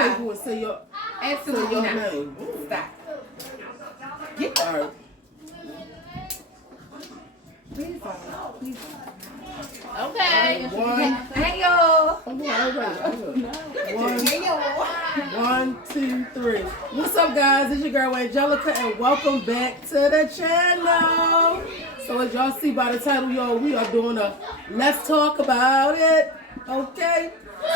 table and say your name. Stop. All right. Please. Okay. Hey, y'all. One, two, three. What's up, guys? It's your girl Angelica, and welcome back to the channel. So as y'all see by the title, y'all, we are doing a Let's Talk About It. Okay.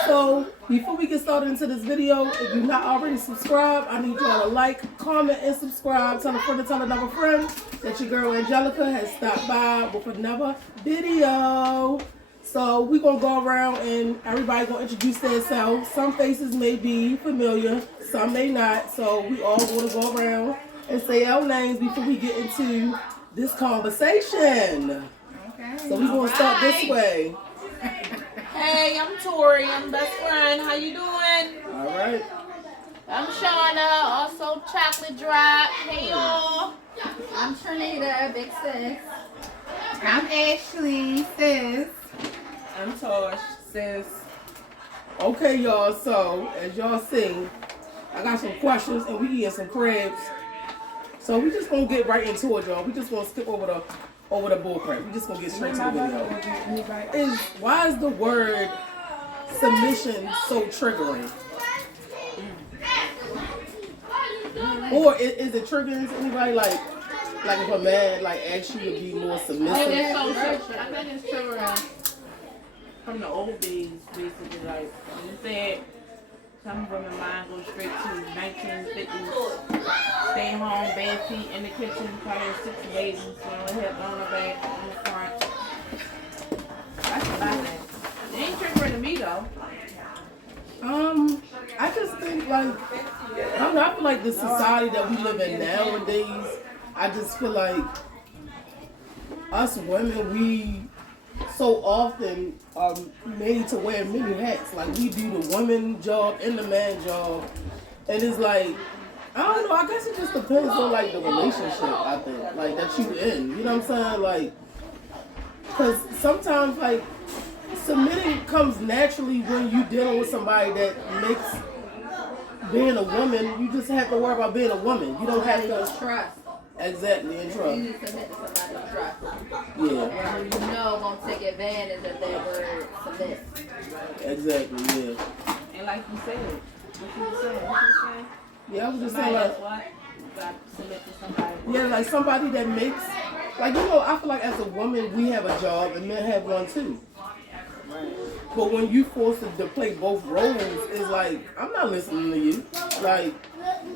So before we get started into this video, if you're not already subscribed, I need y'all to like, comment, and subscribe. Tell a friend to tell another friend that your girl Angelica has stopped by with another video. So we're going to go around and everybody going to introduce themselves. Some faces may be familiar, some may not. So we all going to go around and say our names before we get into this conversation. Okay. So we're going to start this way. Hey, I'm Tori. I'm best friend. How you doing? All right. I'm Shauna, also Chocolate Drop. Hey, y'all. I'm Trinita, big sis. I'm Ashley, sis. I'm Tosh, sis. Okay, y'all. So as y'all see, I got some questions and we eating some crabs. So we just gonna get right into it, y'all. We just gonna skip over the bull crap. We just gonna get straight to the video. Why is the word submission so triggering? Or is it triggering to anybody like if a man like asks you to be more submissive? It's so triggering. I think it's triggering from the old days, basically. Like you said, some women mind goes straight to 1950s. Stay home, bare feet in the kitchen, probably 6 ladies, on the hip, on the back, on the front. That's what I think. It ain't triggering to me though. I just think like I don't know, I feel like the society that we live in nowadays, I just feel like us women, we so often are made to wear many hats. Like we do the woman job and the man job, and it's like I don't know. I guess it just depends on like the relationship. I think like that you in. You know what I'm saying? Like, cause sometimes like submitting comes naturally when you dealing with somebody that makes being a woman. You just have to worry about being a woman. You don't have to trust. Exactly, and trust. You need to submit to somebody you trust. Yeah. And you know won't take advantage of that word submit. Exactly, yeah. And like you said, what you saying? Yeah, I was just saying like what? You got to submit to somebody. yeah, like somebody that makes like I feel like as a woman we have a job and men have one too. Right. But when you forced to play both roles, it's like I'm not listening to you. Like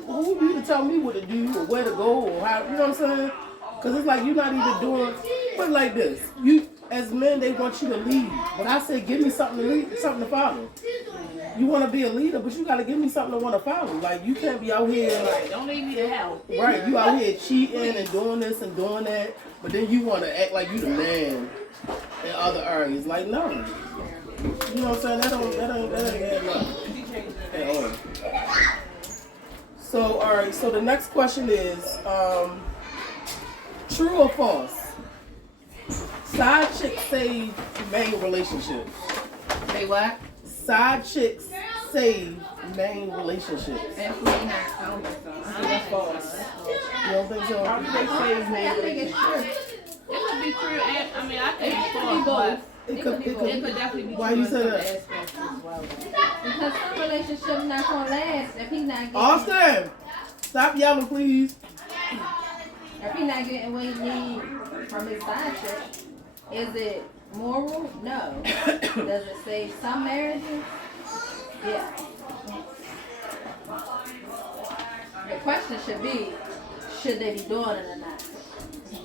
who are you to tell me what to do or where to go or how, you know what I'm saying? Because it's like you're not even doing, put it like this. You, as men, they want you to lead. But I said, give me something to lead, something to follow. You want to be a leader, but you got to give me something to want to follow. Like, you can't be out here. Right, don't leave me to hell. Right, you out here cheating and doing this and doing that. But then you want to act like you the man in other areas. Like, no. You know what I'm saying? That ain't add up. At all. So, all right. So the next question is, true or false? Side chicks save main relationships. Say what? Side chicks save main relationships. Absolutely not. I don't think so. That's false. You don't think so? How do they save main I think it's true. relationships? It could be true, and I mean, I think it's It could be false, both. but It could. it could definitely be Why true you in say some that? aspects as well. Because some relationships not gonna last if he's not getting. Austin, stop yelling, please. If he's not getting what he needs from his side chick, is it moral? No. Does it save some marriages? Yeah. The question should be, should they be doing it or not?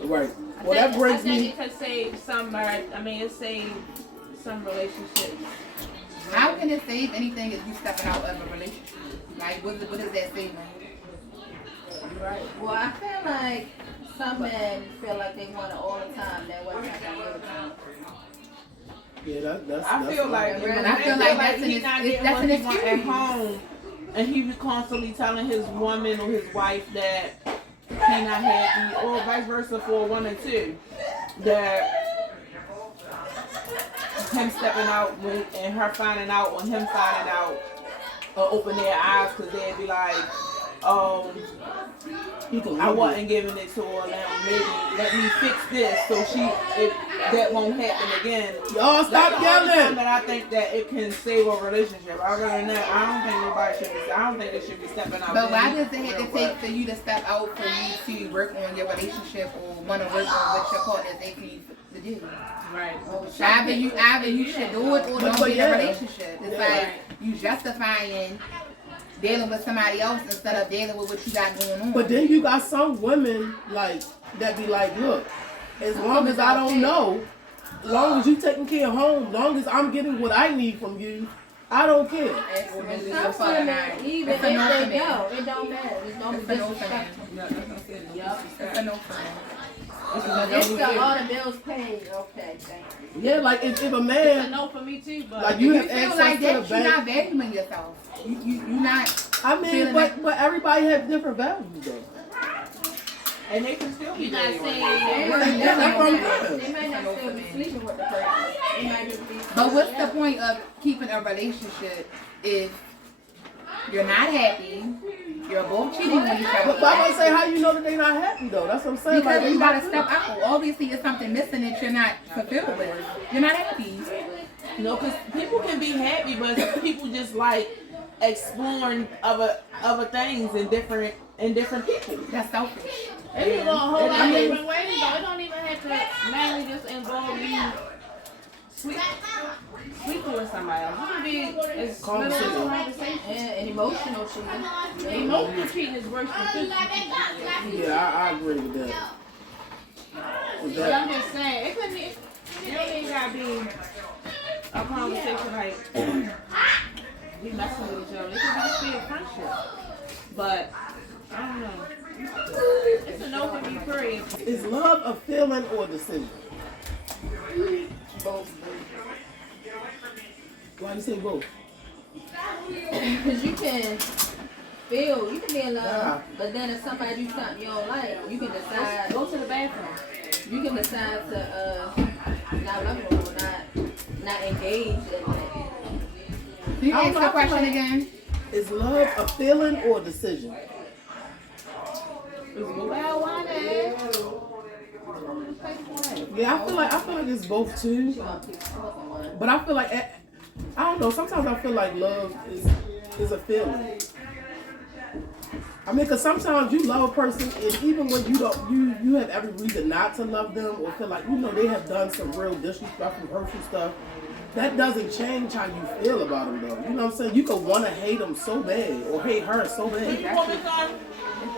Right. Well, that brings I think me. it could save some marriage. I mean, it saved some relationships. How can it save anything if you stepping out of a relationship? Like, what is that saving? Right. Well, I feel like some men feel like they want it all the time. That wasn't not gonna give it to them. Yeah, that's. I feel like And I feel like that's he's not an getting what he excuse. want at home, and he was constantly telling his woman or his wife that he not happy, or vice versa for a woman too, that him stepping out and her finding out, or him finding out open their eyes because they'd be like, I wasn't giving it to her. Now maybe let me fix this so that won't happen again. Y'all stop That's the only yelling. time that I think that it can save a relationship. Other than that, I don't think nobody should be. I don't think they should be stepping out. But why does it have to take for you to step out for you to work on your relationship or want to work on what your partner is asking you to do? Right. Either you should do it or don't be in yeah. a relationship. It's like you justifying dealing with somebody else instead of dealing with what you got going on. But then you got some women like that be like, look, as long as I don't know, as long as you taking care of home, as long as I'm getting what I need from you, I don't care. Absolutely. Some women, even if they know, it don't matter. It's don't be disrespectful. It's a no for me. It's got all the bills paid. Okay, thank you. Yeah, like if a It's a man, no for me too, but like you You have feel access like to that, the you're not bank. valuing yourself. You not. I mean, feeling but everybody have different values though. And they can still be you're not dating. saying That's what I'm saying. They might not still be sleeping with the person. They might just be. But what's the point of keeping a relationship if you're not happy? You're both cheating on each But I'm other. gonna say how you know that they not happy though. That's what I'm saying. Because Like, you gotta step out. Obviously, there's something missing that you're not fulfilled with. You're not happy. No, because people can be happy, but people just like exploring other things in different people. That's selfish. it can go a whole lot I of mean- different ways though. It don't even have to mainly just involve you sleeping with somebody else. It can be as little as a conversation. And emotional cheating. Emotional cheating is worse than physical cheating. yeah, I agree with that. With But that. I'm just saying, it don't even gotta be a conversation like we messing with each other. It could just be a friendship. But I don't know. It's a no for me, period. Is love a feeling or a decision? Both. Why you say both? Because you can be in love, but then if somebody do something you don't like, you can decide. Go to the bathroom. You can decide to not love them or not engage in it. Can you I don't ask know, the I feel question like- again? Is love a feeling or a decision? Well, why not? Yeah, I feel like it's both too. But I feel like I don't know. Sometimes I feel like love is a feeling. I mean, because sometimes you love a person, and even when you don't, you have every reason not to love them, or feel like they have done some real disrespectful, hurtful stuff. That doesn't change how you feel about them, though. You know what I'm saying? You could want to hate them so bad, or hate her so bad.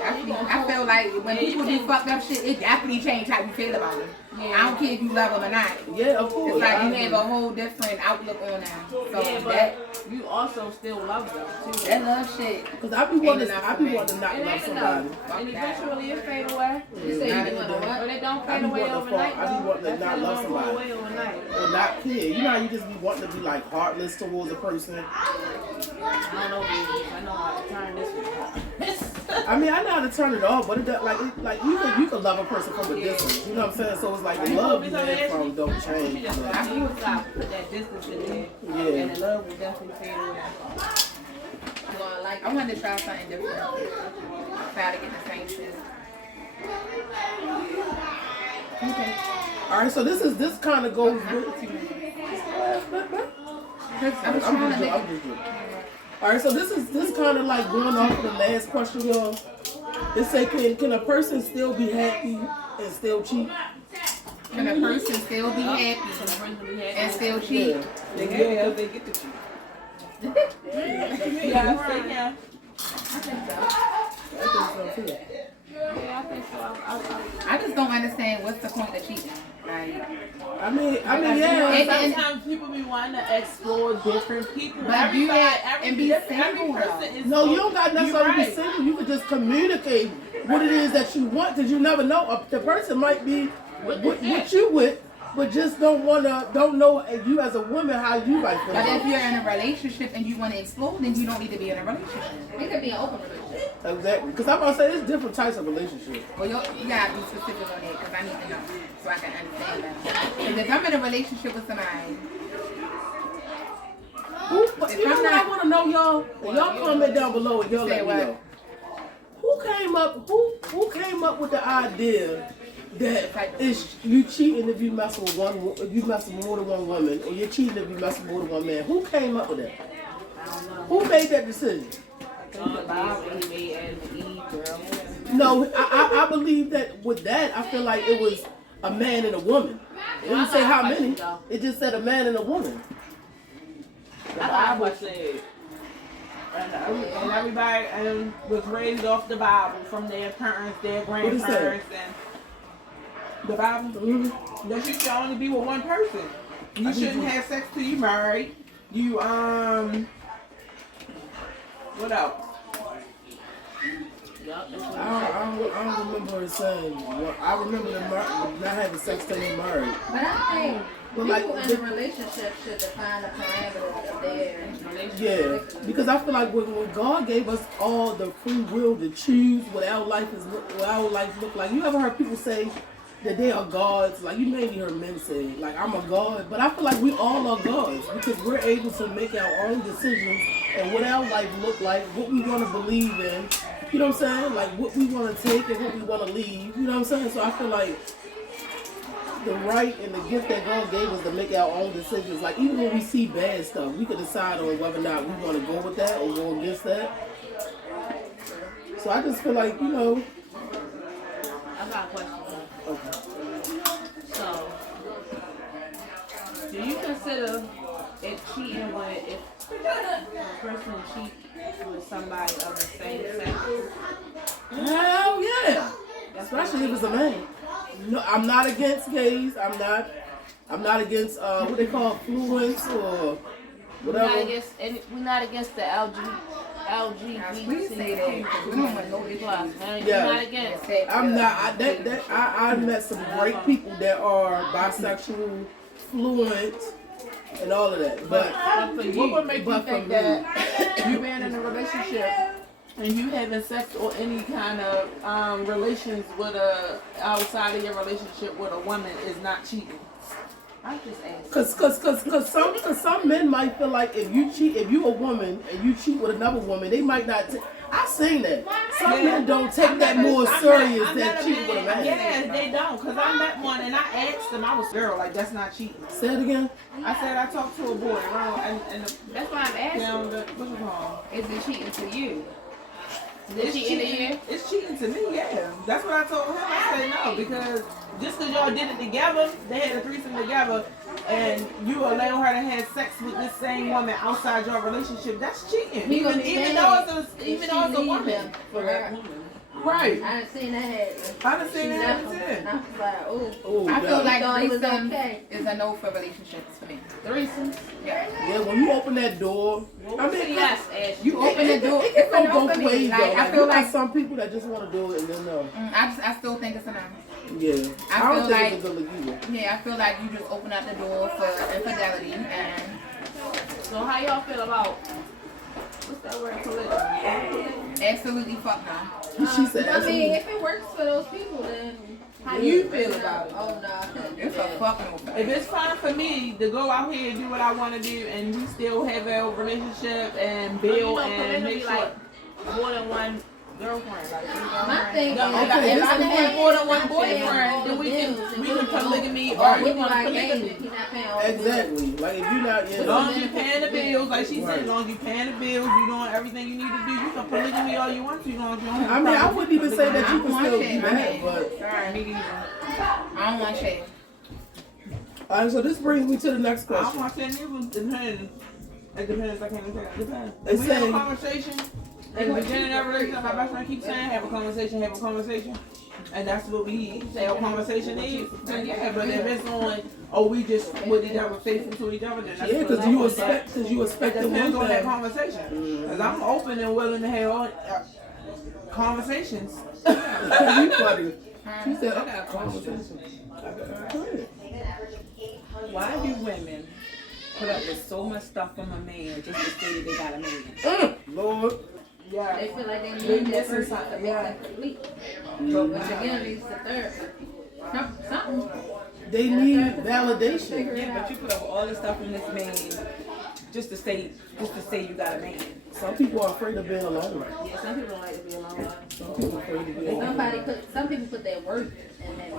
I feel like when people do fucked up shit, it definitely changes how you feel about them. I don't care if you love them or not. Yeah, of course. It's like you I have a whole different outlook on them. So Yeah, that but you also still love them too. that love shit. Because I be wanting enough to for me. not It love ain't somebody. enough. And eventually it fade away. You say Yeah, you want to what? But it don't I fade be away wanting to overnight. I be though. wanting to That not feeling love don't go somebody. away overnight. Or not care. You know how you just be wanting to be like heartless towards a person. I don't know, baby. I know how to turn this one off. I mean, I know how to turn it off, but it does, like you can love a person from a distance. You know what I'm saying? So it's like the love you have from don't She change. just but- got to stop put that distance in there. Yeah. And the love will definitely fade away. You gonna like I wanted to try something different. Try to get the same shit. Okay. All right, so this kind of goes with. I'm I'm trying to just make joking. All right, so this kind of like going off of the last question, y'all. It say, can a person still be happy and still cheat? Can a person still be happy and still cheat? They get they get the cheat. Yeah, they can. I think so too. Yeah, I think so. I just don't understand what's the point of cheating. Like, I mean, And- Sometimes people be wanting to explore different people. But you and be every single, person though. is no, you don't got necessarily to be You're right. single. You can just communicate what it is that you want, because you never know. The person might be what you with, but just don't know you as a woman how you like feel. but if you're in a relationship and you want to explore, then you don't need to be in a relationship. it could be an open relationship. Exactly, because I'm gonna say there's different types of relationships. Well, you gotta be specific on that because I need to know so I can understand better. Because if I'm in a relationship with somebody But you know what I want to know, y'all? And y'all comment down below and y'all let me know. Who came up with the idea that it's you cheating if you mess with more than one woman, or you're cheating if you mess with more than one man? Who came up with that? Who made that decision? No, I believe that with that, I feel like it was a man and a woman. It didn't say how many. It just said a man and a woman. The Bible said, and everybody was raised off the Bible from their parents, their grandparents, and the Bible. That you should only be with one person. You shouldn't have sex till you married. You what else? I don't remember her saying. I remember them not having sex till they married. But I think people like, in a relationship should define the parameters of their relationship. Yeah, because I feel like when God gave us all the free will to choose what our life look like. You ever heard people say that they are gods? Like, you maybe heard men say, like, I'm a god. But I feel like we all are gods because we're able to make our own decisions and what our life look like, what we want to believe in. You know what I'm saying? Like, what we want to take and what we want to leave. You know what I'm saying? So I feel like the right and the gift that God gave us to make our own decisions. Like, even when we see bad stuff, we can decide on whether or not we want to go with that or go against that. So I just feel like, you know. I got a question. Okay. So, do you consider it cheating when if a person cheats with somebody of the same sex? Hell yeah. Especially if it's a man. No, I'm not against gays. I'm not against what they call fluence or whatever. We're not against the We say that. We don't want no plus. Yeah. We're not against it. I'm not. I met some great people that are bisexual, fluent, and all of that. But what would make you think that you being in a relationship and you having sex or any kind of relations with outside of your relationship with a woman is not cheating? I'm just asking. Cause some men might feel like if you a woman and you cheat with another woman, they might not. I've seen that. Some men don't take that more serious than cheating with a man. Yeah, they don't. Cause I met one and I asked him, I was girl, like that's not cheating. Say it again. I said I talked to a boy, and That's why I'm asking. what's it called? Is it cheating to you? It's cheating to me, yeah. That's what I told him. I said no, because just because y'all did it together, they had a threesome together, and you allow her to have sex with this same woman outside your relationship, that's cheating. Even though it's a woman. For that woman. Right. I done seen that happen. I done seen that happen too. And I was like, ooh. I feel like thought it was threesome okay. is a no for relationships for me. Threesomes? Yeah. Yeah, when you open that door, I mean, Yes, Ashley. You open the door. It It's can a go no both for me. ways. Like, Though. I feel You got like some people that just want to do it and then no. I still think it's a no. Yeah, I don't feel think like- it's a good look either. Yeah, I feel like you just open up the door for infidelity and So how y'all feel about what's that word? Polygamy? absolutely fuck no. She said, I mean, if it works for those people, then How you feel about it? Oh no. It's a fuck no. If it's fine for me to go out here and do what I want to do, and we still have a relationship and build and make sure. like more than one girlfriend. Like My thing is, Okay, if I can have more than one boyfriend, then we can polygamy or we want polygamy. exactly. Like if you not, As long as you're paying the bills, like she said, as long as you're paying the bills, you're doing everything you need to do, you can polygamy all you want to, as long as you don't have I mean, I wouldn't even say that you I can want still shit, do my that, man. but. Sorry, me neither. I don't want shit. All right, so this brings me to the next I don't question. want to say it depends. It depends, I can't even say it depends. They If we have say- a conversation, in the beginning of the relationship, my best friend keeps saying, have a conversation. And that's what we say our conversation is. Then yeah, but if it's on, we just with each other, faithful to each other, then that's Yeah, what because you expect it the depends one on that thing. conversation. Because I'm open and willing to have all conversations. You funny. She said, I got a conversation. Go ahead. Why do women put up with so much stuff from a man just to say that they got a man? Lord. Yeah. They feel like they need that person to make them complete. But again, it's the third. Something. They need validation. Yeah, but you put up all this stuff from this man just to say you got a man. Some people are afraid of being alone. Yeah, some people don't like to be alone. Some people are afraid of being alone. Some people put their worth in that.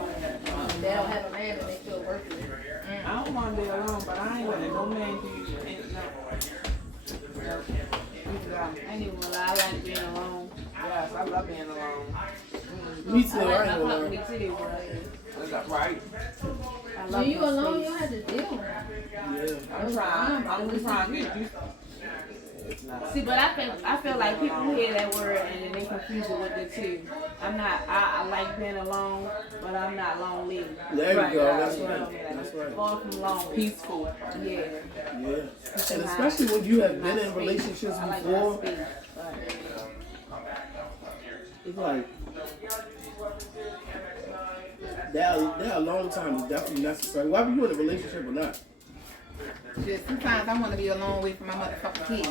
They don't have a man and they feel worthless. I don't want to be alone, but I ain't letting no man do anything. I ain't even gonna lie, I like being alone. Yes, I love being alone. Me too, I like I my ain't gonna company lie. too, but Right. I love When you my alone, space. you don't have to deal with it. Yeah. I'm just trying to get used. See, but I feel like people hear that word and then they confuse it with it too. I like being alone, but I'm not lonely. There you Right, go. right, That's You know right. what I mean? Like, That's right. far from lonely. Peaceful. Yeah. Yeah. And especially when you have been in relationships I like before, my space. But it's like that alone time is definitely necessary. Whether you're in a relationship or not. Just sometimes I want to be alone away from my motherfucking kids.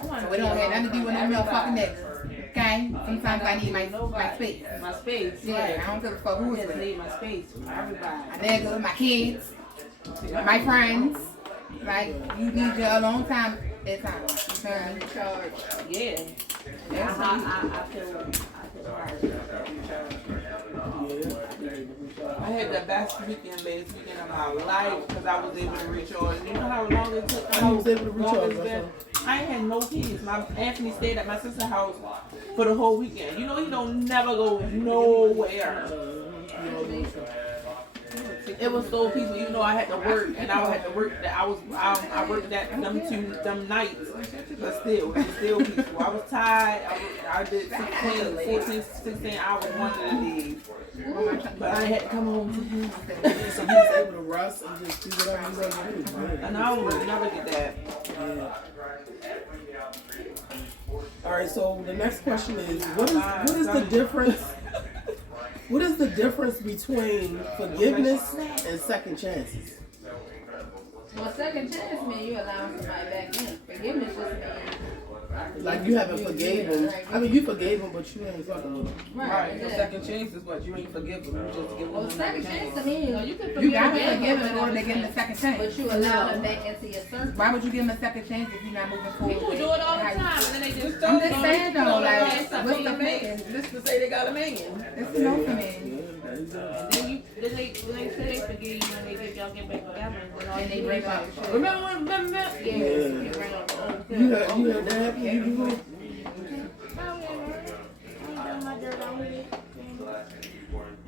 I want So it don't have nothing to do with no motherfucking niggas. Okay? Sometimes I need my space. My space. Yeah, Right. I don't give a fuck who I it's just with. need my space. Everybody. My niggas, my kids, my friends. Like, you need your alone time at times. You feel me? Charge. Yeah. That's I feel hard. Yeah. I had the best weekend last weekend of my life because I was able to recharge. You know how long it took? I was able to long recharge, it's been? that's I ain't had no kids. Anthony stayed at my sister's house for the whole weekend. You know he don't never go nowhere. It was so peaceful, even though I had to work, and I had to work. I worked them nights, but still, it was still peaceful. I was tired. I did 16 hours one of the days, but I had to come home to him. So he was able to rest and just do whatever he wanted to do. And I would never get that. Yeah. All right. So the next question is, what is the difference? What is the difference between forgiveness and second chances? Well, second chance means you allowing somebody back in. Forgiveness just means Like you haven't forgave him. I mean, you forgave him, but you ain't fucking with him. right. Your exactly. second chance is what you ain't forgive them. You just give Well, them second another chance chance. to me, You can You gotta forgive forgive them, in order to give him a second chance. but you allow them back into your circle. Why would you give him a second chance if you're not moving forward? People with do it all the how you time, feel? and then they just I'm just saying though, like, what's what's the man? Just to say they got a man. It's no for me. Then they say they forgive you and they get y'all get back together and then all And they you bring do up is shit. remember yeah, Yeah. you bring up the old You stuff. had that happen to you before?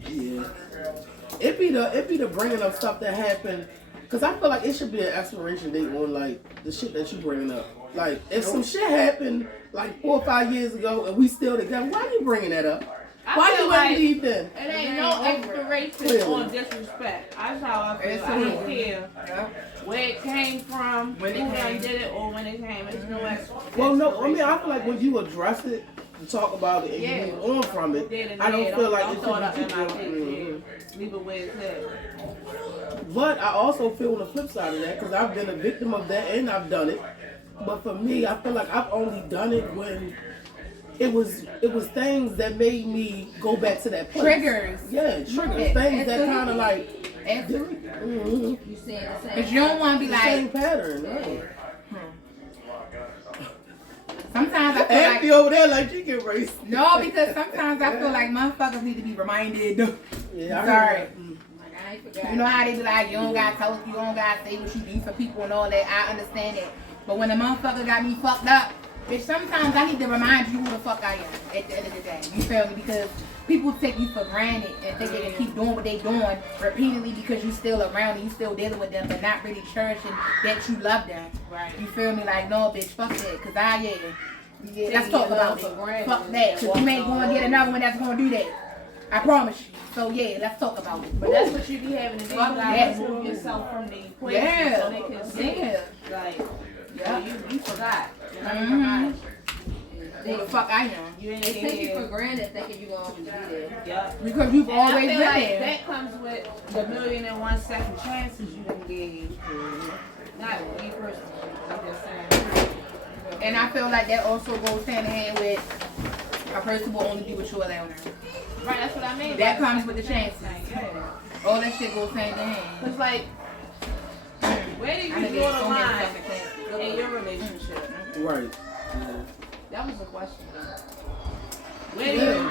Yeah. It be the bringing up stuff that happened, cause I feel like it should be an expiration date on like the shit that you bringing up. Like if some shit happened like 4 or 5 years ago and we still together, why you bringing that up? Why feel you like ain't leave then? It ain't no expiration Clearly. on disrespect. That's how I feel. It's I don't true. care where it came from, When it who done came. did it, or when it came. It's no expiration. Well, no, I mean I feel like when you address it, you talk about it, and Yeah. you move on from it. Dead and I don't dead. feel like don't it throw it up should in my be. face. Yeah. Leave it where it's at. But I also feel on the flip side of that, because I've been a victim of that and I've done it. But for me, I feel like I've only done it when it was things that made me go back to that place. Triggers. Yeah, triggers. Yeah, Things that absolutely. kind of like, Absolutely. mhm, You saying the same. Because you don't want to be the same like, pattern. sometimes I feel Anthony like, over there like you get racist. no, because sometimes I feel like motherfuckers need to be reminded. Yeah, I Sorry. heard that. Like, I ain't forgot. You know how they be like, you don't gotta talk, you don't gotta say what you do for people and all that. I understand that. But when a motherfucker got me fucked up, bitch, sometimes I need to remind you who the fuck I am at the end of the day. You feel me? Because people take you for granted and think they can keep doing what they doing repeatedly because you still around and you still dealing with them, but not really cherishing that you love them. Right. You feel me? Like, no, bitch, fuck that. Because yeah, let's talk you about love it. for granted Fuck that. Because you ain't going to get another one that's going to do that. I promise you. So yeah, let's talk about it. But that's what you be having to do. You Fuck gotta that. remove yourself from the equation Yeah. so they can see. Yeah. Like, Yeah. you forgot. You know, Mhm. They, Who the fuck I am. You ain't they take you for here. granted thinking you gonna always be there. Yeah. Because you've And I always feel been like there. that comes with the 1,000,001 second chances you done gave. Not you personally. I'm just saying. And I feel like that also goes hand in hand with a person will only do what you allow them. Right, that's what I mean. That by comes with the chances. Yeah. All that shit goes hand in hand. Cause like, where do you I done draw gave the so many line? second chances. in your relationship? Right. That was the question. Where do you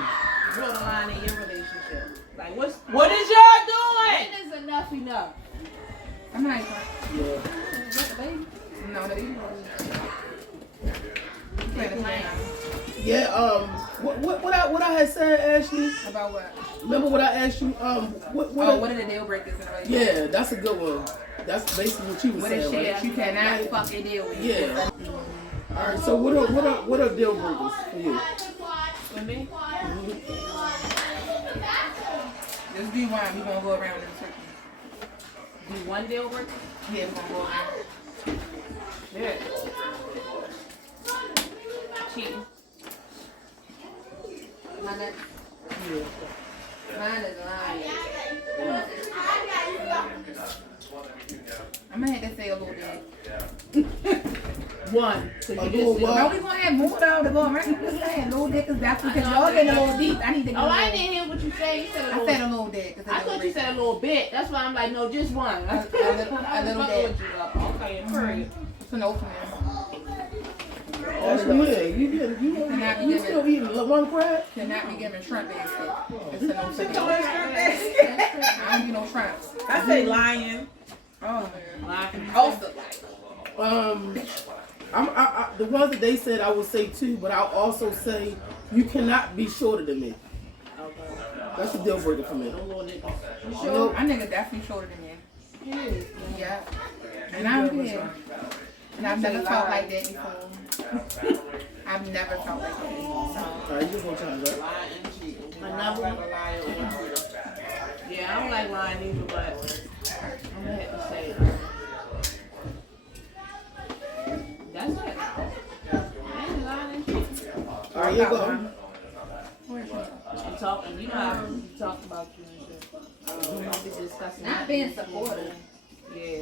draw the line in your relationship? Like, what is y'all When doing? Is enough enough? I'm not. Yeah. What the baby? No, the baby. Yeah. What I had said, Ashley. About what? Remember what I asked you? What What are the deal breakers in a relationship? Yeah, that's a good one. That's basically what you was What is saying. shit Right? that you cannot fucking deal with? Yeah. All right. So what are deal breakers for you? For me? Just be one. We gonna go around in a circle. Do one deal breaker? Yeah, we gonna go around. Yeah. Cheating. Mine is lying. I'm gonna have to say a little bit. One. So you A just little said- what? No, we gonna have more though to go around. I'm just saying, little dick is definitely because y'all getting a little deep. I need to go. Oh, I didn't hear what you said. You said a I little. said a little dick. I thought you said a little bit. That's why I'm like, no, just one. A little bit. Okay, period. It's an opening. Ashley, yeah, you still eating one crab? Cannot be given shrimp basket. It's an opening. Don't I don't do no shrimps. I say lying. Oh, Lying. also. I the ones that they said I would say too, but I'll also say you cannot be shorter than me. That's a deal breaker for me. Sure. My nigga definitely shorter than me. Yeah. And I'm good. And I've never felt like that before. I've never felt like that. Alright, you just gonna try that. Lying and cheating. Another one? Liar or cheater. Yeah, I don't like lying either, but I'm gonna have to say that's it. I ain't lying and cheating. Alright, you go. And talking, you know how we talk about you and shit. Don't be discussing. Not being supportive. Yeah.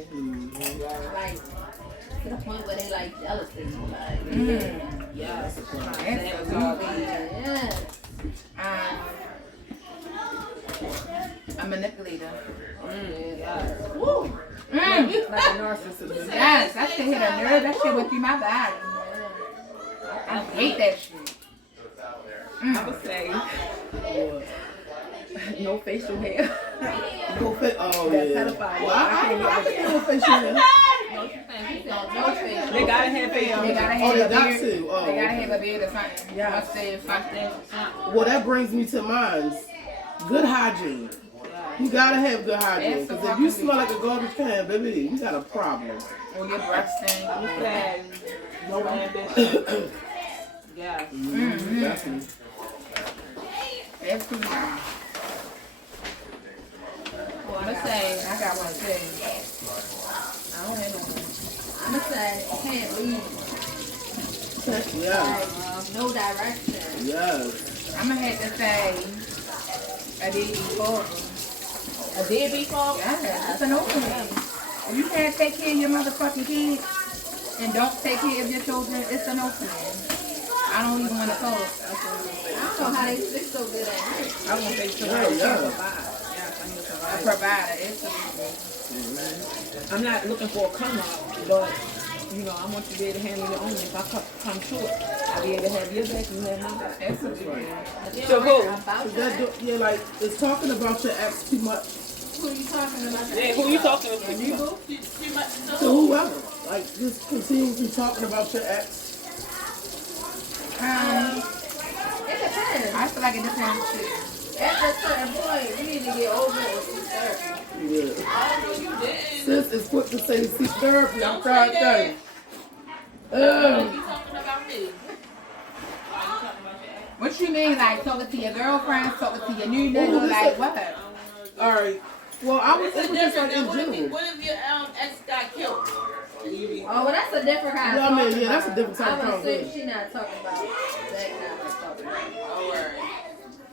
Like, to the point where they like jealousy. Like, Yes. Absolutely. yeah. A manipulator. Yes. Woo. Mm. Like a narcissist. Yes, that shit hit a nerve. That shit went through my body. I hate that shit. I would say What? no facial hair. No face. Oh That yeah. pedophile. Well, I can do no facial hair. No face. They gotta have facial They gotta hair. Oh, have they a got beard. to. Oh, They gotta okay. have a beard or something. Yeah. Mustache, something. Well, that brings me to mine. Good hygiene. You gotta have good hygiene. Because if you smell like a garbage can, baby, you got a problem. Or your breath stink. Sad. No ambition. Yeah. Definitely. Absolutely. Well, I'm gonna say, I got one too. I don't have no one. I'm gonna say, can't leave. Yeah. Like, no direction. Yes. I'm gonna have to say a deadbeat father. A deadbeat father? Yeah, it's an opening. If you can't take care of your motherfucking kids and don't take care of your children, it's an opening. I don't even want to talk. I don't know how they stick so good at it. I won't say so. Yeah, yeah. A provider, it's a I'm not looking for a come up, but you know, I want you to be able to handle your own. If I come short, I'll be able to have your back and you have my back. That's a good So who? About Is that yeah, like, is talking about your ex too much who you talking about? Yeah, who you talking to? to whoever? Like, just continuously talking about your ex. It depends. I feel like it depends too. At a certain point, we need to get over it with therapy. Yeah. Sis is quick to say seek therapy. I'm trying to tell you. What you mean, like talking to your girlfriend, talking to your new nigga, like what? All right. Well, I was just like in general. What if your ex got killed? Oh, well, that's a different kind Yeah, of I mean, talking yeah, that's a about. different type of I would assume conversation. she's not talking about that kind of talking about.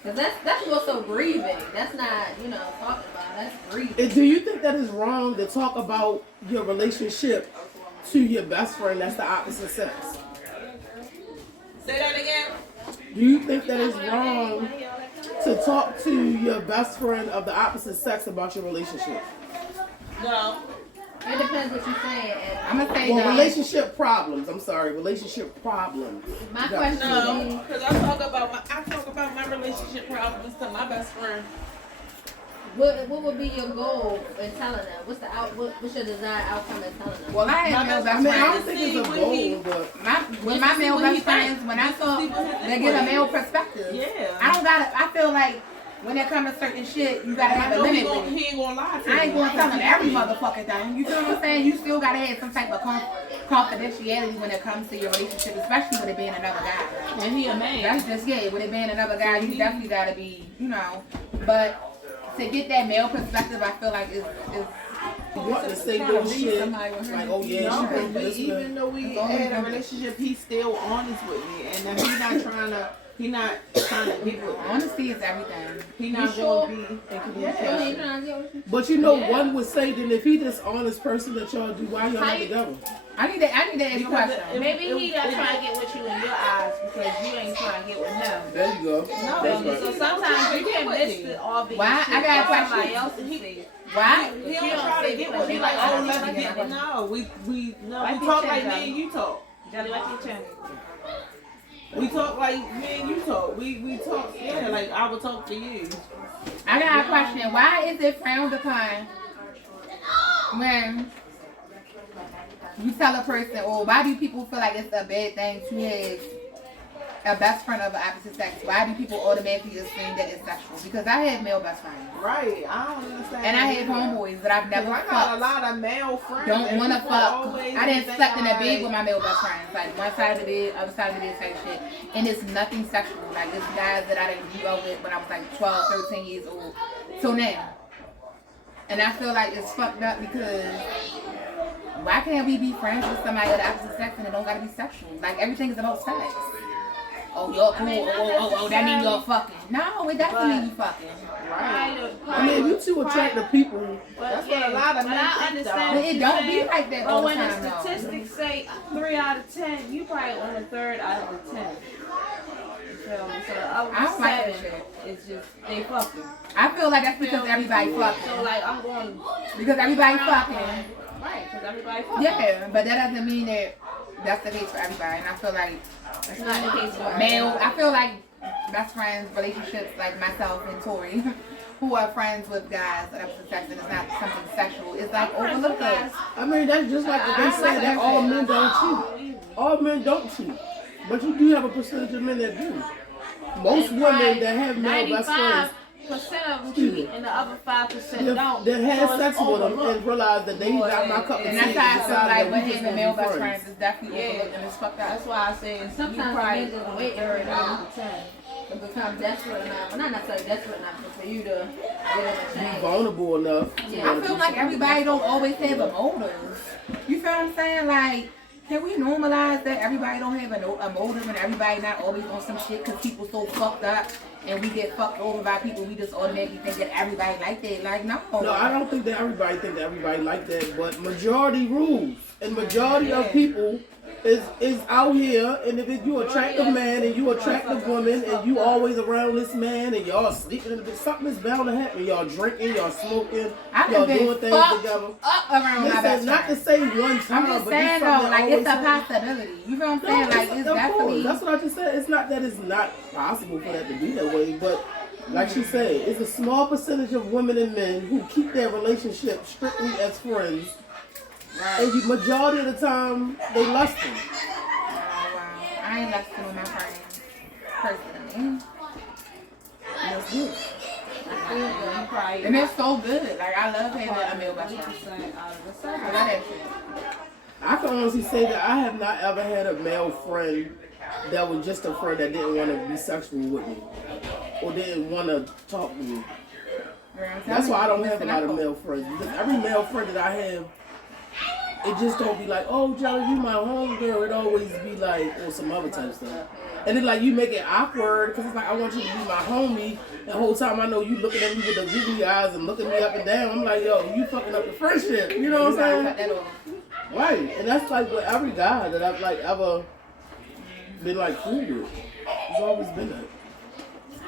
Because that's what's so grieving. That's not, talking about. That's grieving. Do you think that is wrong to talk about your relationship to your best friend that's the opposite sex? Say that again. Do you think that it's wrong to talk to your best friend of the opposite sex about your relationship? No. It depends what you're saying. I'm gonna say Well, that. relationship problems. I'm sorry, relationship problems. My You got- question No, is, because I talk about my relationship problems to my best friend. what would be your goal in telling them? What's your desired outcome in telling them? Well, I had male I best mean, I don't friends. think it's a goal, but With my male best friends, when I talk, they get a male perspective. Yeah. I feel like when it comes to certain shit, you gotta have a limit with it. He ain't gonna lie to I ain't you. gonna tell him every motherfucking thing. You feel what I'm saying? You still gotta have some type of confidentiality when it comes to your relationship, especially with it being another guy. And he a man. That's just, yeah, with it being another guy, you definitely gotta be, you know. But to get that male perspective, I feel like is you want to say little shit like, oh yeah, No, she because can do this. even though we had a relationship, he's still honest with me, and then he's not trying to get with me. honesty is everything. He not gonna be in communication. But you know, one would say then if he this honest person that y'all do, why y'all not together? I need to ask a question. Maybe he not trying to get with you in your eyes because you ain't trying to get with him. There you go. No, That's so right. sometimes you can miss the obvious Why? shit I got a that question. somebody else is saying. Why? He don't try to get with me like, oh, let's get. No, we talk like me and you talk. Jelly, what's your channel? We talk like me and you talk. We talk, yeah, like I would talk to you. I got a question. Why is it frowned upon when you tell a person, or why do people feel like it's a bad thing to have a best friend of the opposite sex? Why do people automatically assume that it's sexual? Because I have male best friends. Right, I don't understand. And I have homeboys that I've never I got a fucked. lot of male friends. Don't and want to people fuck. always I didn't think slept in a I'm bed with like- my male best friends. Like one side of the bed, other side of the bed type shit. And it's nothing sexual. Like it's guys that I didn't grew up with when I was like 12, 13 years old. Till now. And I feel like it's fucked up because why can't we be friends with somebody of the opposite sex and it don't gotta be sexual? Like everything is about sex. Oh, you're cool. Oh, that means you're fucking. No, it doesn't mean you fucking. Right. I mean, you two attractive people. That's what a lot of But men I think, understand. But it don't be like that all But the when time, the though. statistics say 3 out of 10, you probably on the 3rd out of the 10. You feel me? So the other I don't like that 7 shit. is just they fucking. I feel like that's because everybody So fucking. like I'm going Because everybody fucking. right because everybody fucking. Yeah, but that doesn't mean that that's the case for everybody. And I feel like It's not the case for male, I feel like best friends, relationships like myself and Tori, who are friends with guys of opposite sex and it's not something sexual, it's like overlooked. I mean, that's just like what they say that all men don't cheat. All men don't cheat. But you do have a percentage of men that do. Most women that have male best friends, 95% of them cheat, and the other 5% don't. that have So sex it's with them overlooked. and realize that they not my cup of tea. And that's how I feel like with having male best friends. friends is definitely Yeah. overlooked and it's fucked up. That's why I say Sometimes you probably men just on wait the 3rd every out now. of the 10. To become desperate enough, well, not necessarily desperate enough, but for you to get in a Be change. vulnerable enough. Yeah. I feel like everybody don't always have a motive. You feel what I'm saying? Like, can we normalize that everybody don't have a motive and everybody not always on some shit because people so fucked up and we get fucked over by people, we just automatically think that everybody like that. Like, no. No, I don't think that everybody think that everybody like that, but majority rules. And majority of people is out here, and if you attract a man and you attract a woman and you always around this man and y'all sleeping in the bed, something is bound to happen. Y'all drinking, y'all smoking, I've y'all been doing things fucked together. up around my Listen, best not to friend. say one time, I'm just but saying this though, something that like it's a always happens. possibility. You know what I'm No, saying? Like it's of course. definitely. That's what I just said. It's not that it's not possible for that to be that way, but like she said, it's a small percentage of women and men who keep their relationship strictly as friends. And the majority of the time, they lusting. Oh, wow. I ain't lusting with my friends personally. That's good. You probably And it's so good. Like I love having a male best friend. 80% out of the I 7. love that shit. I can honestly say that I have not ever had a male friend that was just a friend that didn't want to be sexual with me or didn't want to talk to me. That's why I don't have a lot of male friends, because every male friend that I have, it just don't be like, oh, Jelly, you my homegirl. It always be like, or some other type stuff. And then like you make it awkward because it's like, I want you to be my homie. The whole time I know you looking at me with the googly eyes and looking me up and down. I'm like, yo, you fucking up the friendship. You know what I'm Cut saying? that off. Right. And that's like with every guy that I've like ever been like cool with. It's always been that.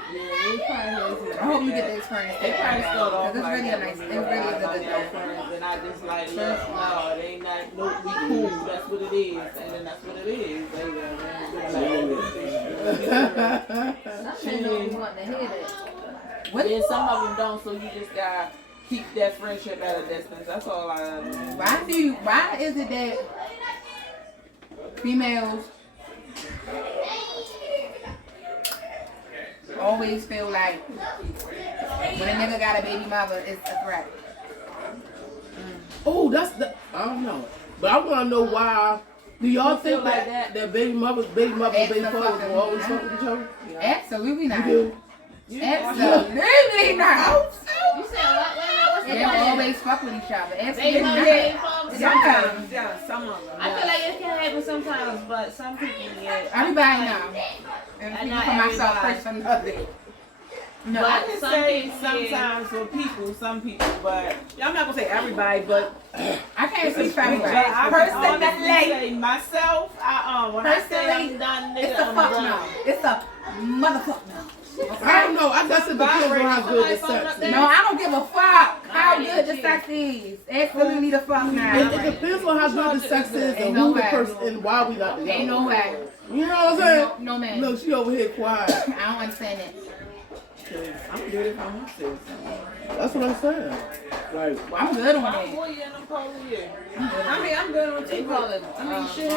I hope you get the experience. It probably started off it's like really a that nice, with it's me. really a I good like no thing. friends, and I just like, look, no, it ain't not, no, we cool. That's what it is, and then that's what it is. Like, Some men don't want to hear that. What? then some of them don't, so you just gotta keep that friendship at a distance. That's all I know. Why is it that females always feel like when a nigga got a baby mother, it's a threat? Oh, I don't know. But I want to know why. Do y'all You feel think like that that? baby mother, baby fathers Absolutely. will always fuck with each other? Absolutely not. You do? Absolutely not. You said what? What's the They will point? always fuck with each other. They Absolutely love not. their fathers. Sometimes. Yeah, some of them. I feel like it can happen sometimes, but some people, yeah. Everybody know. And And speaking not for myself everybody. personally. No, But I can some say people, sometimes for people, some people, but I'm not gonna say everybody, but I can't speak for but everybody. I can honestly Personally, say myself, when I say personally, I'm done, nigga, it's a I'm fuck done. no. It's a motherfuck no. I don't know. I guess it depends on how good the sex is. No, I don't give a fuck how good the sex is. Absolutely the fuck It not. depends on how good the sex is Ain't and no who the way. person and why we got together. Ain't no way. You know what I'm saying? No man. Look, she over here quiet. I don't understand it. I'm good if I want to say something. That's what I'm saying. Like, I'm good on I'm that. for you and I'm pro you. I mean, I'm good on They two. call it, I mean, shit.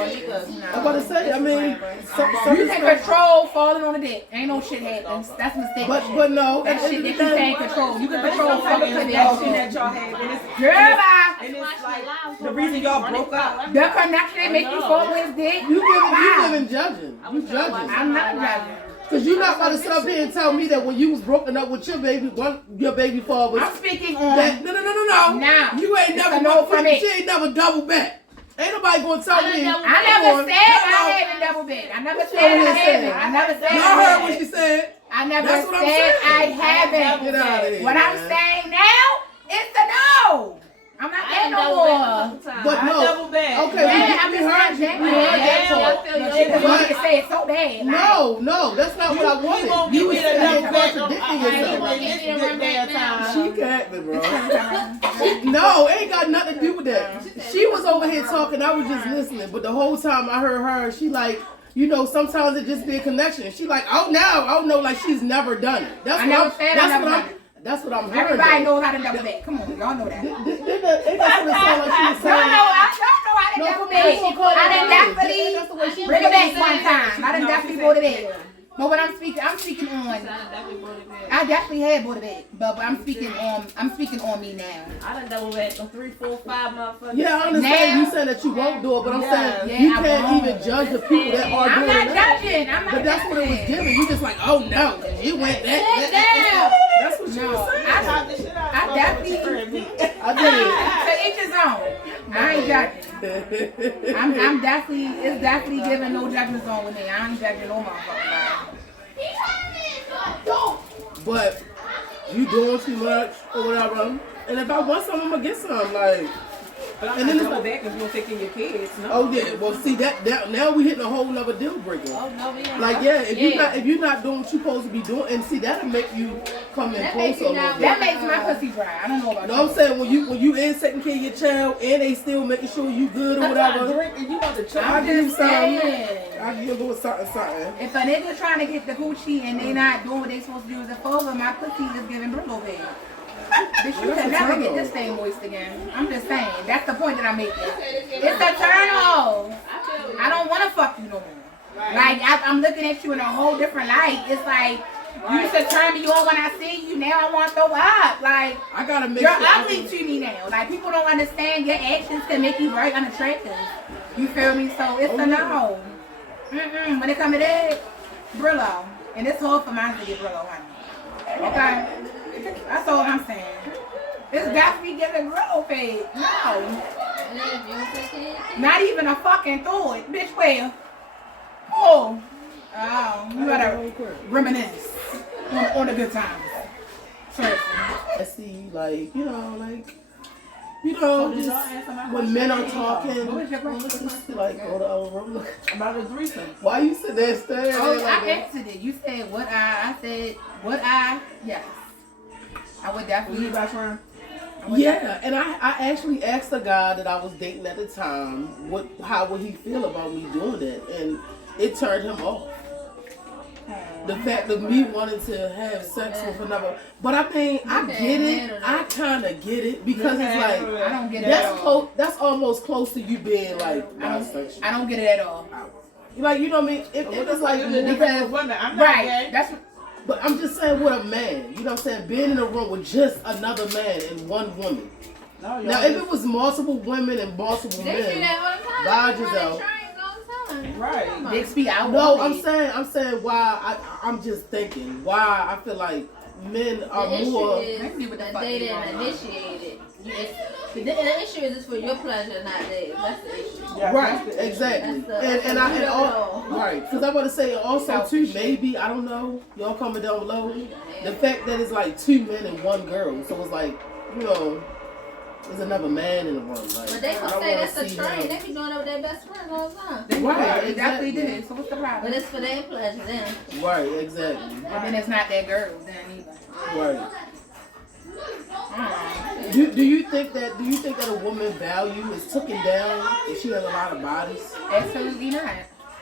I'm about to say, I mean, some You can control falling on the dick. Ain't no shit happens. That's a mistake. but no, That shit that you can't control. You can control Some falling on the connection dick. that y'all have, and it's Girl, bye. and it's like the reason y'all broke up. The connection make you fall with his dick. you Bye. giving judging. You judging. I'm not judging. Cause you're not about to sit up here and tell me that when you was broken up with your baby father was I'm speaking on. that no. Now. You ain't It's never a no for me. she ain't never double back. Ain't nobody gonna tell me. I never said I had a double bed. I never said I haven't. I never said Y'all I heard what haven't. she said. I never That's what I'm said saying. I haven't. Get out of here. What I'm man. saying now is the no. I'm not there no more. But I no. double back. Okay, Yeah, I'm we just heard not you. that We heard that mad. part. Because you But- need to say it so bad. Like, No, that's not what I wanted. You won't You give was me the sitting here double back. contradicting You yourself. won't give me the run back now. She got me, bro. No, it ain't got nothing to do with that. She was over here talking. I was just listening. But the whole time I heard her, she like, you know, sometimes it just be a connection. She like, oh no, like she's never done it. That's I what never I'm, said I that's never what done I'm, it. that's what I'm hearing. everybody though. knows how to double back. Come on, y'all know that. Ain't that what it sound like she was No, saying? I don't know how to No, double come on, you gonna call back. I it done what it is. That's the way definitely she bring it was back one time. I done No, definitely she bought it said- back. But what I'm speaking on, I definitely had bought it back. But I'm speaking on me now. I done double back on 3, 4, 5 motherfuckers. Yeah, I understand Now- you saying that you won't do it, but I'm saying yeah, you I can't won't. even judge the people that are I'm doing not it now. judging. I'm not But that's what it was judging. giving. You just like, oh no, you went that. That's what she No, was saying. I definitely. I To each his own. I ain't judging. did. I'm definitely, it's definitely giving no judgment zone with me. I ain't judging no motherfucker. But you doing too much or whatever. And if I want some, I'm gonna get some. Like, But I'm And not then it's double like- back if you don't take care of your kids. No. oh yeah. Well, see that now we hitting a whole nother deal breaker. Oh, no, we ain't. Like yeah, if you're not doing what you're supposed to be doing, and see that'll make you come in That makes closer a you little not- bit. That makes my pussy dry. I don't know about No, I'm you. saying when you is taking care of your child and they still making sure you good or I'm not whatever. drinking. You want the I child. give you just some. saying. I give you a little something. If a nigga trying to get the coochie and they not doing what they supposed to do as a father, my pussy is giving Brillo bed. Bitch, you Well, that's can a never turn get on. this thing moist again. I'm just saying. That's the point that I'm making. It's a turn off. I don't want to fuck you no more. Like, I'm looking at you in a whole different light. It's like, you used to turn me on when I see you. Now I want to throw up. Like, I gotta make you're sure. ugly to me now. Like, people don't understand your actions can make you very unattractive. You feel me? So it's a no. When it comes to that, Brillo. And it's hard for mine to get Brillo, honey. Okay? That's all I'm saying. It's definitely giving Brillo fade. No. Not even a fucking thought. Bitch, where? Oh. Oh, you gotta reminisce on the good times. Seriously. I see, like, just when men are talking, What was your let's question? just like go to our room. Look, About a threesome. why you sit there staring Oh, like I that? answered it. You said what I said what yes. I would Was definitely. you best friend? Yeah, and I actually asked a guy that I was dating at the time, how would he feel about me doing that, and it turned him off. The fact of me wanting to have sex with another, but I mean, I get it. I kind of get it because it's like I don't get it at that's all. that's almost close to you being like bisexual. I don't get it at all. Like, you know what I mean? It was like Because women, I'm not Right. gay. That's but I'm just saying with a man, you know what I'm saying? Being in a room with just another man and one woman. No, Now, if it was multiple women and multiple They do men, that all the time. by They Giselle. Right. Bixby out. No, I'm saying why. I'm just thinking why I feel like men are The more. issue Maybe is what the that fuck they they didn't going on. initiate it. The issue is it's for your pleasure, not theirs. That's the issue. Yeah, Right, that's the- exactly, That's the- and all, no. right, because I'm about to say also too, Selfish. maybe I don't know, y'all comment down below, the fact that it's like 2 men and 1 girl, so it's like, you know, there's another man in the room, like, But they I would don't say wanna that's a see trend. him. They be doing it with their best friends all the time. Right, They definitely exactly. did. So what's the But problem? it's for their pleasure then. Right, exactly, And then it's not that girl's then either. right. Do you think that a woman value is taken down if she has a lot of bodies? Absolutely not.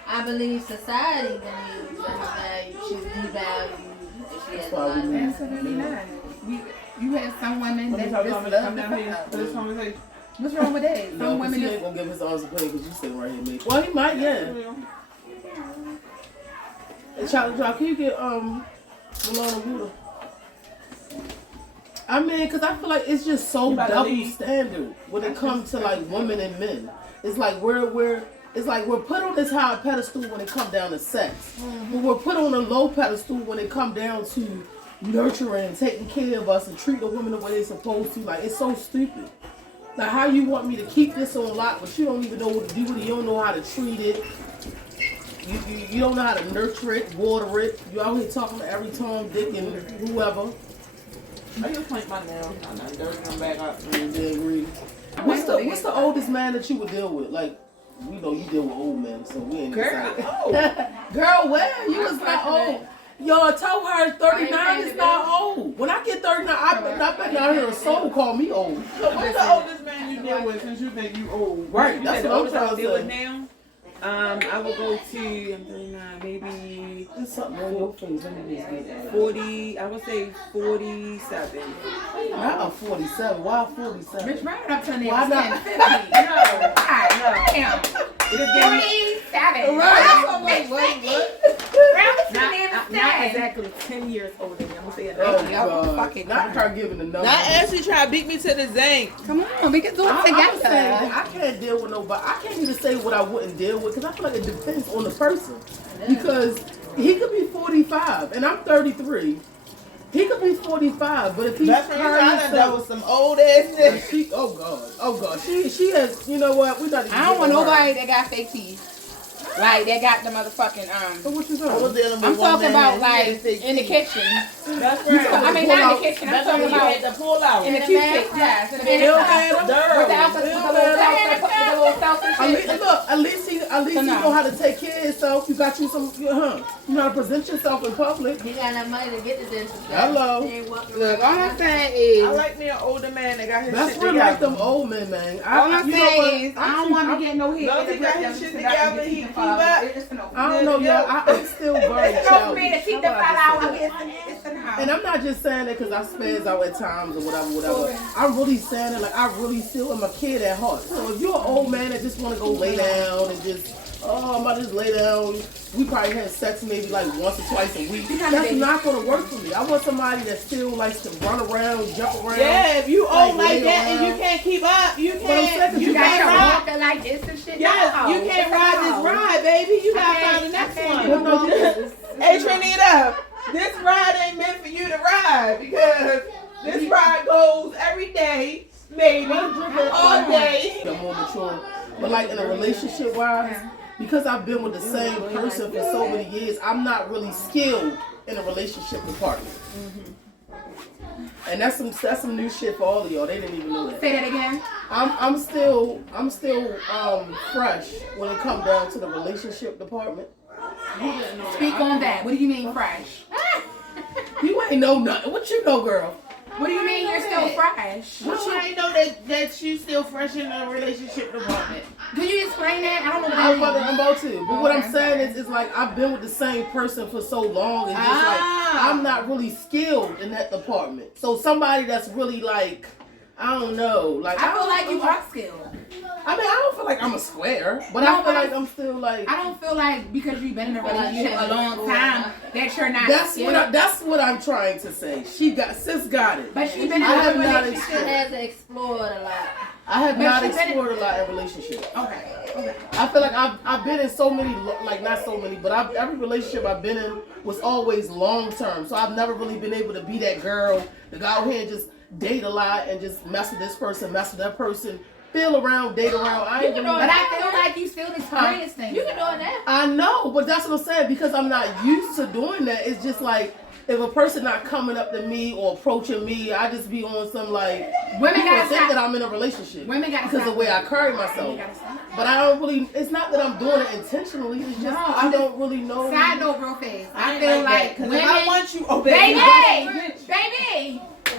I believe society believes that her value should be valued if she has why we a lot of need- Absolutely not. You have some women Let me that tell you just something. love Come the down fuck here up. for this conversation. What's wrong with that? No, Some 'cause women he just ain't gonna give his arms a play because you sitting right here, mate. Well, he might, yeah. Hey, Charlie, can you get Malone water? I mean, because I feel like it's just so You about to double leave? standard when it comes to like women and men. It's like we're put on this high pedestal when it comes down to sex, but we're put on a low pedestal when it comes down to nurturing and taking care of us and treat the women the way they're supposed to. Like, it's so stupid. Like, how you want me to keep this on lock, but you don't even know what to do with it. You don't know how to treat it. You don't know how to nurture it, water it. You out here talking to every Tom, Dick, and whoever. I just paint my nails. I'm not dirty them back up. And then agree. What's the oldest man that you would deal with? Like, we know you deal with old men, so we ain't Girl, excited. oh. Girl, where? You was not old. Yo, tell her 39 is not old. When I get 39, I bet not hear a soul call me old. So what's the oldest man you deal with since you think you old? Right, You that's said the what I'm oldest I trying would to deal with say. now. I will go to, I'm 39, maybe There's something on your face. Let me just get that. 40, I would say 47. Not a 47. Why 47? Bitch, right up to the Why next not? 10, 50. No, God damn. it just gave me, 47. Right. Round to the not next 10. exactly 10 years older than me. I'm going to say Oh, it. God. fucking Not her giving the number. Not Ashley trying to beat me to the zinc. Come on, we can do it I'm saying together. that I can't deal with nobody. I can't even say what I wouldn't deal with because I feel like it depends on the person. Because he could be 45 and I'm 33. He could be 45, but if he's That's when you carrying trying to deal himself, with some old ass niggas. she, oh God, she has. You know what? We not even. I don't want getting her. nobody that got fake teeth. Like, that got the motherfucking, So what you I was talking? dealing with I'm one talking man about, and like, he had fake in the teeth. kitchen. That's You right. talking I mean, pull not in out- the kitchen. I'm That's when talking you had about to pull out. in the toothpick. Yes, in the Bill bathroom. Adam? With the alpha, with the little self and At least, shit. look, at least he So no. know how to take care of himself. You got you some, you know how to present yourself in public. He got enough money to get the dentist. Hello. He ain't walking Look, all around. I'm saying I is, like me an older man that got his That's shit what together. like them old men, man. all I'm you know what? saying is, I don't want to get no hit. No, with he got the his shit because I can together, get he teeth keep up. It's an I don't know, y'all. I'm still very It's no for me to childish. keep the That's what fat I out. just said. It's an house. And I'm not just saying that because I spaz out at times or whatever. I'm really saying it like I really still am a kid at heart. So if you're an old man that just want to go lay down and just, I'm about to just lay down. We probably had sex maybe like once or twice a week. That's not going to work for me. I want somebody that still likes to run around, jump around. Yeah, if you old Like, like lay that and you around. can't keep up, you What I'm saying can't. is You You got can't your ride. walking like this and shit. Yes, No, you can't it's a ride this no. ride, baby. You gotta can't- find the next I can't one. do No, you- Hey Trinita, this ride ain't meant for you to ride because this ride goes every day, maybe all day. I'm more mature. But like in a relationship wise, because I've been with the same person for so many years, I'm not really skilled in a relationship department. And that's some new shit for all of y'all. They didn't even know that. Say that again. I'm still fresh when it comes down to the relationship department. Speak on that. What do you mean fresh? You ain't know nothing. What you know, girl? What do you mean you're still fresh? But you ain't know that you still fresh in a relationship department. Can you explain that? I don't know what I'm that about to. But what I'm saying is, it's like I've been with the same person for so long. It's just like I'm not really skilled in that department. So somebody that's really like, I don't know. Like I feel like you are skilled. I mean, I don't feel like I'm a square, but I feel like I'm still like. I don't feel like because you've been in a relationship a long time that you're not. That's what I'm trying to say. Sis got it. But she's been in a relationship. She has explored a lot. I have not explored a lot in relationships. Okay. I feel like I've been in so many, like not so many, but every relationship I've been in was always long term. So I've never really been able to be that girl to go out here and just date a lot and just mess with this person, mess with that person, feel around, date around. I feel like you still experience things. You can do that. I know, but that's what I'm saying, because I'm not used to doing that. It's just like, if a person not coming up to me or approaching me, I just be on some like, women gotta think that I'm in a relationship. Women gotta because of the way I carry myself. But I don't really, it's not that I'm doing it intentionally, it's just I don't really know. Side note real fast. I feel like women, I want you, baby,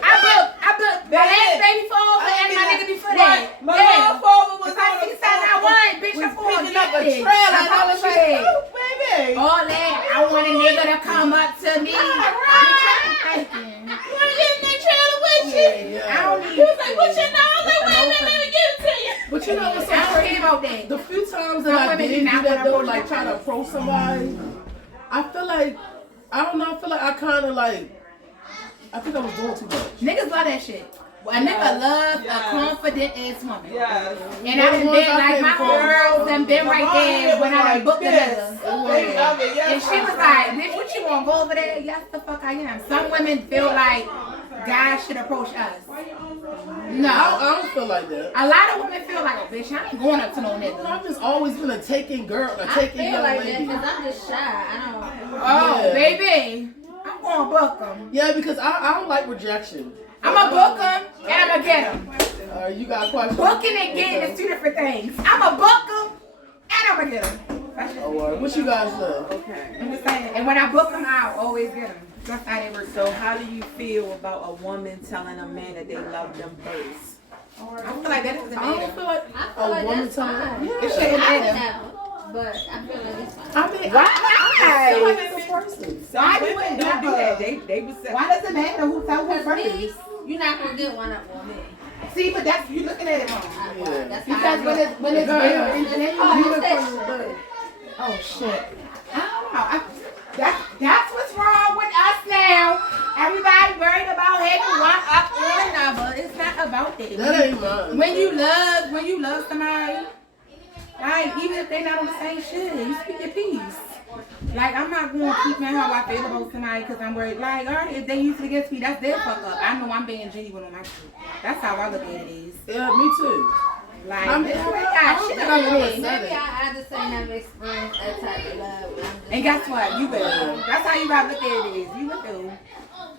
I booked the last baby forward and my nigga before that. My mom forward was on the side I won, bitch. I'm picking up a trailer and all that shit. Baby. All that, I want a nigga to come up to me. Bitch, I'm thinking. You want to get in that trailer with you? I don't need. He was like, "What you know?" I was like, "Wait a minute, let me give it to you." But you know what's so I don't care about that. The few times that I did do that though, like trying to approach somebody, I feel like, I don't know, I feel like I kind of like, I think I was doing too much. Niggas love that shit. A nigga loves a confident ass woman. Yes. And I done been like my girls and been right there when I done booked the nigga. And she was like, bitch, what you want to go over there? Yes, the fuck I am. Some women feel like guys should approach us. No. I don't feel like that. A lot of women feel like, oh, bitch, I ain't going up to no nigga. I've just always been a taking girl, a taking young like lady. that because I'm just shy. I don't. Oh, baby. I'm going to book them. Yeah, because I don't like rejection. I'm going to book them and I'm going to get them. You got a question? Booking and getting is two different things. I'm going to book them and I'm going to get them. Oh, what you guys do? Okay. I'm just saying. And when I book them, I'll always get them. That's how they work. So how do you feel about a woman telling a man that they love them first? I feel like that is I don't feel like a woman telling. It Yeah. shouldn't I matter. never, but I feel like it's fine. I mean, Why? I feel like it's a person. Some women don't do that. They would say. Why does it matter who tell who Because me, first? you're not gonna get one up on me. See, but that's you looking at it wrong. Yeah. That's Because how I when it's Girl, real, you it's went from the bed. oh shit. I don't know. That's what's wrong with us now. Everybody worried about having one up on another. It's not about that. That ain't mine. When you love somebody, like even if they're not on the same shit, you speak your piece. Like I'm not going to keep in how I feel about somebody because I'm worried. Like, all right, if they use it against me, that's their fuck up. I know I'm being genuine on my shit. That's how I look at it is. Yeah, me too. Like, I mean, I don't think I'm gonna Maybe say it. I just ain't never experienced that type of love. I'm just and guess what? You will. That's how you gotta look at it is. You will.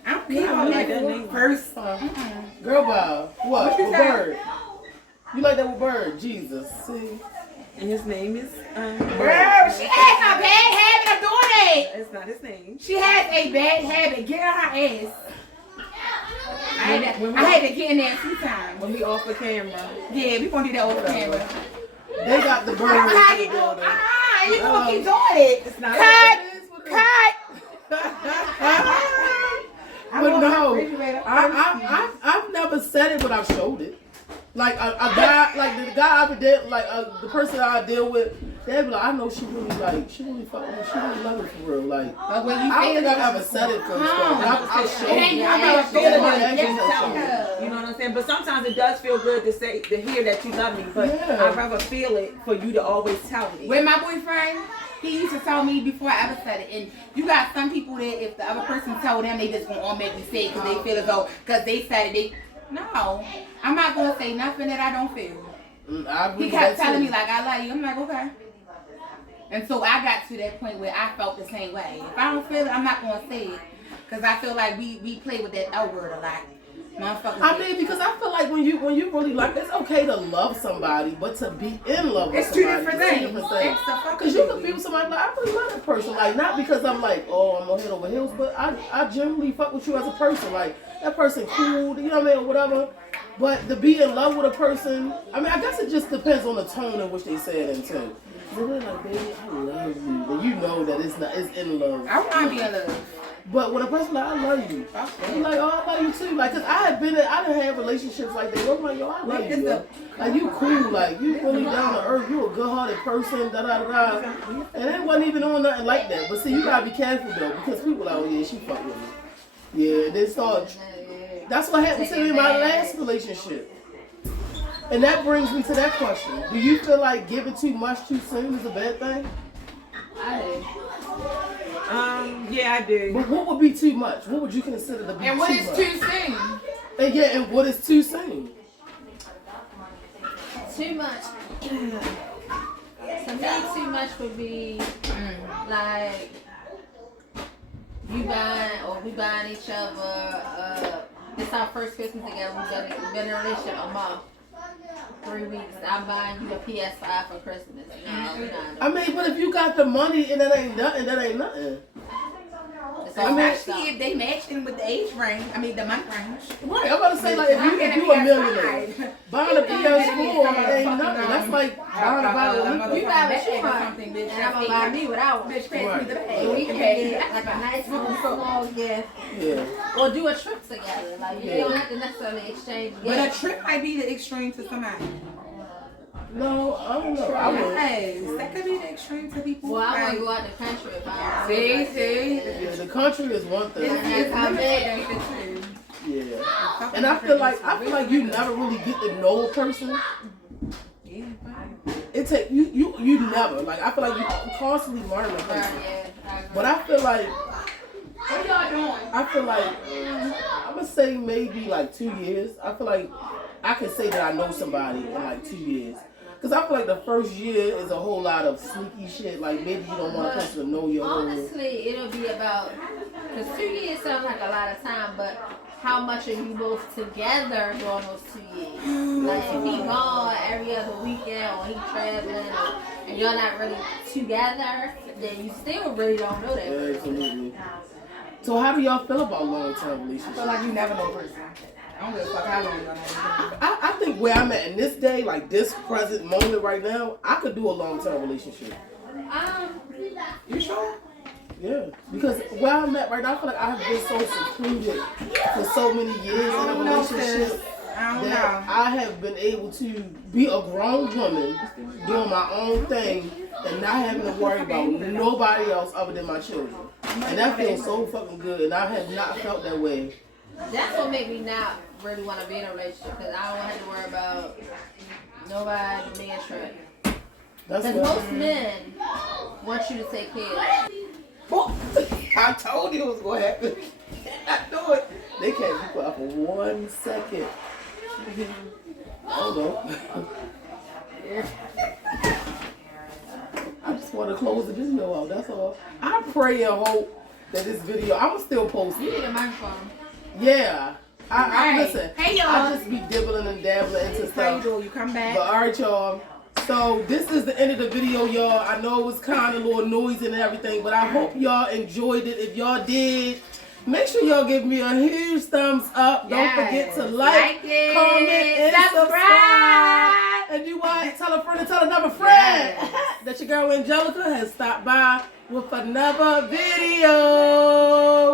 I don't care about that first. Girl, Bob. What? What you With say? Bird. You like that with Bird? Jesus. See? And his name is Girl, she has a bad habit of doing that. It's not his name. She has a bad habit. Get on her ass. I had to get in there a few times. When we off the camera. Yeah, we gonna do that over camera. They got the Bird. That's how you do it. You gonna keep doing it. It's not. But no, I've never said it, but I've showed it. Like a guy, like the guy I've been like the person I deal with, they be like, I know she really fuck with me, she really love me for real. Like, But when you I don't feel think I've ever said it for stuff. But I've showed it ain't it. I I never feel feel it like when actions you have tell shown me. it. You know what I'm saying? But sometimes it does feel good to hear that you love me. But Yeah. I'd rather feel it for you to always tell me. with my boyfriend, he used to tell me before I ever said it. And you got some people that if the other person told them, they just gonna automatically say it because they feel as though, because they said it, no. I'm not gonna say nothing that I don't feel. He kept telling me like, I love you. I'm like, okay. And so I got to that point where I felt the same way. If I don't feel it, I'm not gonna say it. Because I feel like we play with that L word a lot. Motherfuckers. I mean, because I feel like when you really like, it's okay to love somebody, but to be in love with It's two somebody, different it's things. two different things. It's the fucking Because you can thing. be with somebody like, I really love that person, like not because I'm like, oh, I'm gonna head over heels, but I generally fuck with you as a person, like that person cool, you know what I mean, or whatever. But to be in love with a person, I mean, I guess it just depends on the tone in which they say it in too. They're like, baby, I love you, but you know that it's in love. I want to be in love. But when a person like, I love you, you like, oh, I love you too. Like, cause I done had relationships like that. I'm like, yo, I love you. Yo. Like, you cool. Like, you really down to earth. You a good-hearted person. Da da da. And it wasn't even on nothing like that. But see, you gotta be careful though, because people like, oh yeah, she fucked with me. Yeah, they start. That's what happened to me in my last relationship. And that brings me to that question: do you feel like giving too much too soon is a bad thing? I do. Yeah, I do. But what would be too much? What would you consider to be And what too is much? too soon? And yeah, and what is too soon? Too much. To me, too much would be like you buying or we buying each other. It's our first Christmas together. We've been in a relationship a month, 3 weeks. I'm buying you a PS5 for Christmas. No, we're not. I mean, but if you got the money and that ain't nothing, that ain't nothing. It's I mean, Especially if they matching with the age range. I mean, the month range. Right, I'm about to say, like, if you a millionaire, buying a PS4 ain't nothing. That's like buying a bottle of liquor. You buy what you or want, something, bitch. and I'm gonna buy me what I want. Bitch, pass me the Right. bag. And we You can can pay get like a nice little small gift, Yeah. or do a trip together. Like you Yeah. don't have to necessarily exchange But a gifts. trip might be the extreme to somebody. No, I don't know. I would. Yes, that could be the extreme to people. Well, I want Like, to go out the country if I see. Yeah, the country is one thing. It's how limited big. too. Yeah. And I feel like you never really get to know a person. Yeah, It take you never. Like, I feel like you constantly learn a person. Yeah, I agree. But I feel like what y'all doing? I'm gonna say maybe like 2 years. I feel like I can say that I know somebody in like 2 years. Cause I feel like the first year is a whole lot of sneaky shit. Like maybe you don't want a person to know your whole. Honestly, it'll be about, because 2 years sounds like a lot of time, but how much are you both together during those 2 years? Like if he gone every other weekend or he traveling and you're not really together, then you still really don't know that person. Absolutely. So how do y'all feel about long-term I relationships? feel like you never know a person. I don't give a fuck how long you're gonna know. I think where I'm at in this day, like this present moment right now, I could do a long-term relationship. You sure? Yeah, because where I'm at right now, I feel like I have been so secluded for so many years in a relationship I don't that know. I have been able to be a grown woman doing my own thing and not having to worry about nobody else other than my children. And that feels so fucking good, and I have not felt that way. That's what made me not really want to be in a relationship, because I don't have to worry about nobody being tripped. That's Because what. most men want you to take care of them. Oh, I told you it was gonna happen. I knew it. They can't keep up for 1 second. Hold on. I just want to close the video out. That's all. I pray and hope that this video, I'm still posting. You need a microphone. Yeah. I Right. listen. Hey, y'all. I just be dibbling and dabbling into How you stuff. do? You come back. But alright, y'all. So this is the end of the video, y'all. I know it was kind of a little noisy and everything, but I hope y'all enjoyed it. If y'all did, make sure y'all give me a huge thumbs up. Don't forget to like it, comment, and subscribe. And you want tell a friend and tell another friend that your girl Angelica has stopped by with another video.